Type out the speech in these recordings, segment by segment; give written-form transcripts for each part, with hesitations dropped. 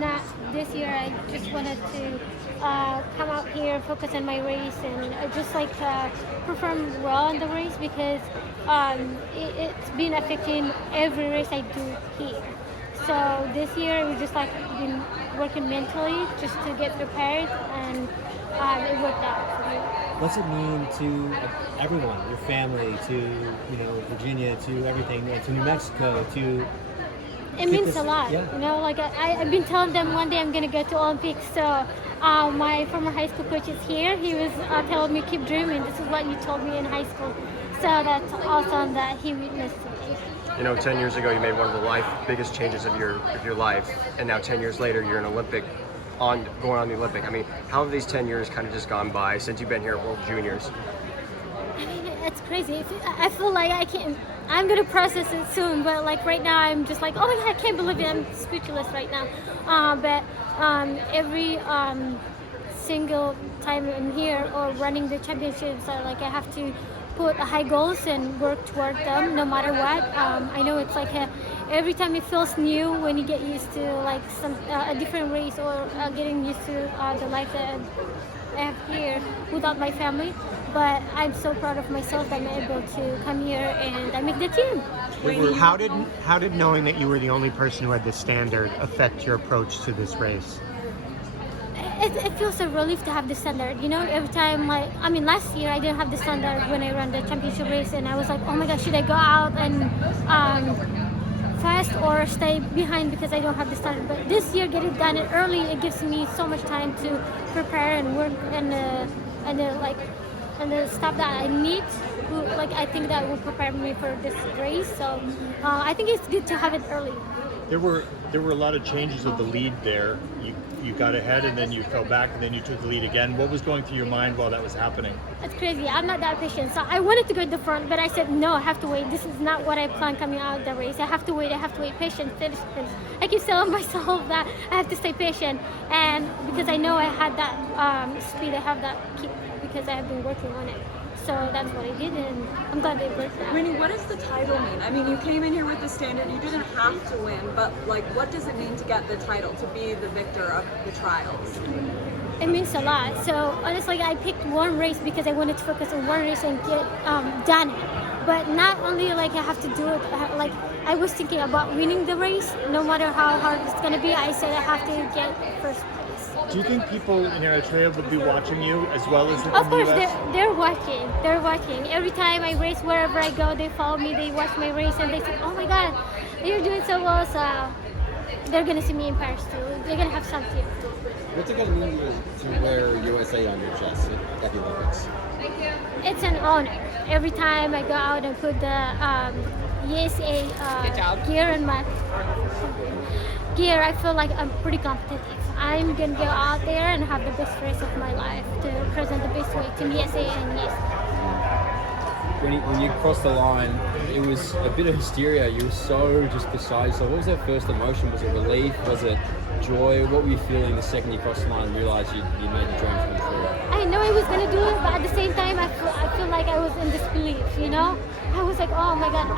not this year. I just wanted to come out here, focus on my race, and just like perform well on the race because it's been affecting every race I do here. So this year we just like been working mentally just to get prepared, and it worked out for me. What's it mean to everyone, your family, to Virginia, to everything, to New Mexico, to? It means a lot, yeah. Like I've been telling them one day I'm gonna go to Olympics. So my former high school coach is here. He was telling me keep dreaming. This is what you told me in high school. So that's awesome that he witnessed it. 10 years ago you made one of the biggest changes of your life, and now 10 years later you're an Olympic, going on the Olympic. I mean, how have these 10 years kind of just gone by since you've been here at World Juniors? I mean, it's crazy. I feel like I'm gonna process it soon, but like right now I'm just like, oh my god, I can't believe it. I'm speechless right now. But every single time I'm here or running the championships, I have to put high goals and work toward them no matter what. I know it's like every time it feels new when you get used to like a different race or getting used to the life that I have here without my family. But I'm so proud of myself that I'm able to come here and I make the team. How did knowing that you were the only person who had this standard affect your approach to this race? It feels a relief to have the standard, every time last year I didn't have the standard when I ran the championship race, and I was like, oh my gosh, should I go out and fast or stay behind because I don't have the standard? But this year, getting done early, it gives me so much time to prepare and work and the stuff that I need. I think that will prepare me for this race. So I think it's good to have it early. There were a lot of changes of the lead there. You got ahead and then you fell back and then you took the lead again. What was going through your mind while that was happening? It's crazy. I'm not that patient. So I wanted to go to the front, but I said, no, I have to wait. This is not what I planned coming out of the race. I have to wait. Patient. I keep telling myself that I have to stay patient. And because I know I had that speed, I have that kick because I have been working on it. So that's what I did, and I'm glad it worked out. Weini, what does the title mean? I mean, you came in here with the standard, you didn't have to win, but what does it mean to get the title, to be the victor of the trials? It means a lot. So honestly, I picked one race because I wanted to focus on one race and get done it. But not only I have to do it, I was thinking about winning the race, no matter how hard it's gonna be. I said I have to get first place. Do you think people in Eritrea would be watching you as well as in Of course, the US? they're watching. They're watching. Every time I race, wherever I go, they follow me. They watch my race, and they say, "Oh my God, you're doing so well." So they're gonna see me in Paris too. They're gonna have some too. What's it gonna mean to wear USA on your chest at the Olympics? It's an honor. Every time I go out and put the USA gear in my gear, I feel like I'm pretty competitive. I'm gonna go out there and have the best race of my life to present the best way to USA and yes. When you crossed the line, it was a bit of hysteria. You were so just beside. So what was that first emotion? Was it relief? Was it joy? What were you feeling the second you crossed the line and realized you made the dream come true? I know I was gonna do it, but at the same time, I feel like I was in disbelief. I was like, oh my God,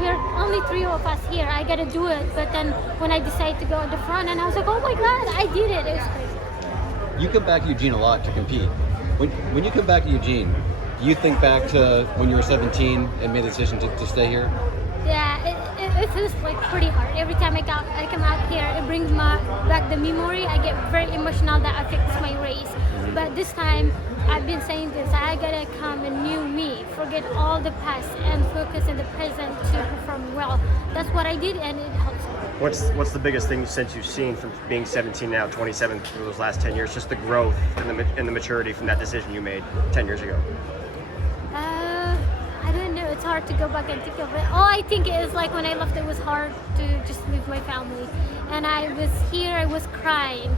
we're only 3 of us here. I gotta do it. But then when I decided to go at the front, and I was like, oh my God, I did it. It was crazy. You come back to Eugene a lot to compete. When you come back to Eugene, do you think back to when you were 17 and made the decision to stay here? Yeah, it feels pretty hard. Every time I come out here, it brings back the memory. I get very emotional. That affects my race. But this time, I've been saying this, I gotta come a new me, forget all the past and focus in the present to perform well. That's what I did, and it helps me. What's the biggest thing since you've seen from being 17 now, 27 through those last 10 years, just the growth and the maturity from that decision you made 10 years ago? I don't know, it's hard to go back and think of it. All I think is when I left, it was hard to just leave my family. And I was here, I was crying.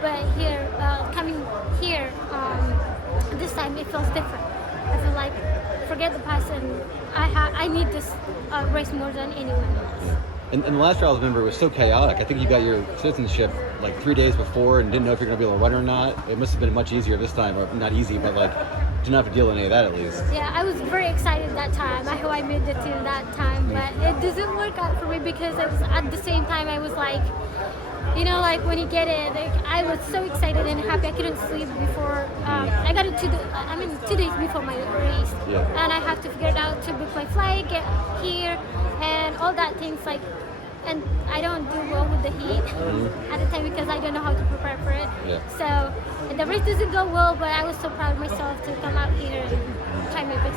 But here, coming here, this time it feels different. I feel like forget the past, and I need this race more than anyone else. And the last trials, remember, was so chaotic. I think you got your citizenship 3 days before and didn't know if you're going to be able to run or not. It must have been much easier this time, or not easy, but didn't have to deal with any of that at least. Yeah, I was very excited that time. I hope I made the team that time, but it doesn't work out for me because it was, at the same time I was like, you know, like when you get it, like, I was so excited and happy. I couldn't sleep before. I got it 2 days before my race, and I have to figure it out to book my flight, get here, and all that things like. And I don't do well with the heat at the time because I don't know how to prepare for it. So the race doesn't go well, but I was so proud of myself to come out here and try my best.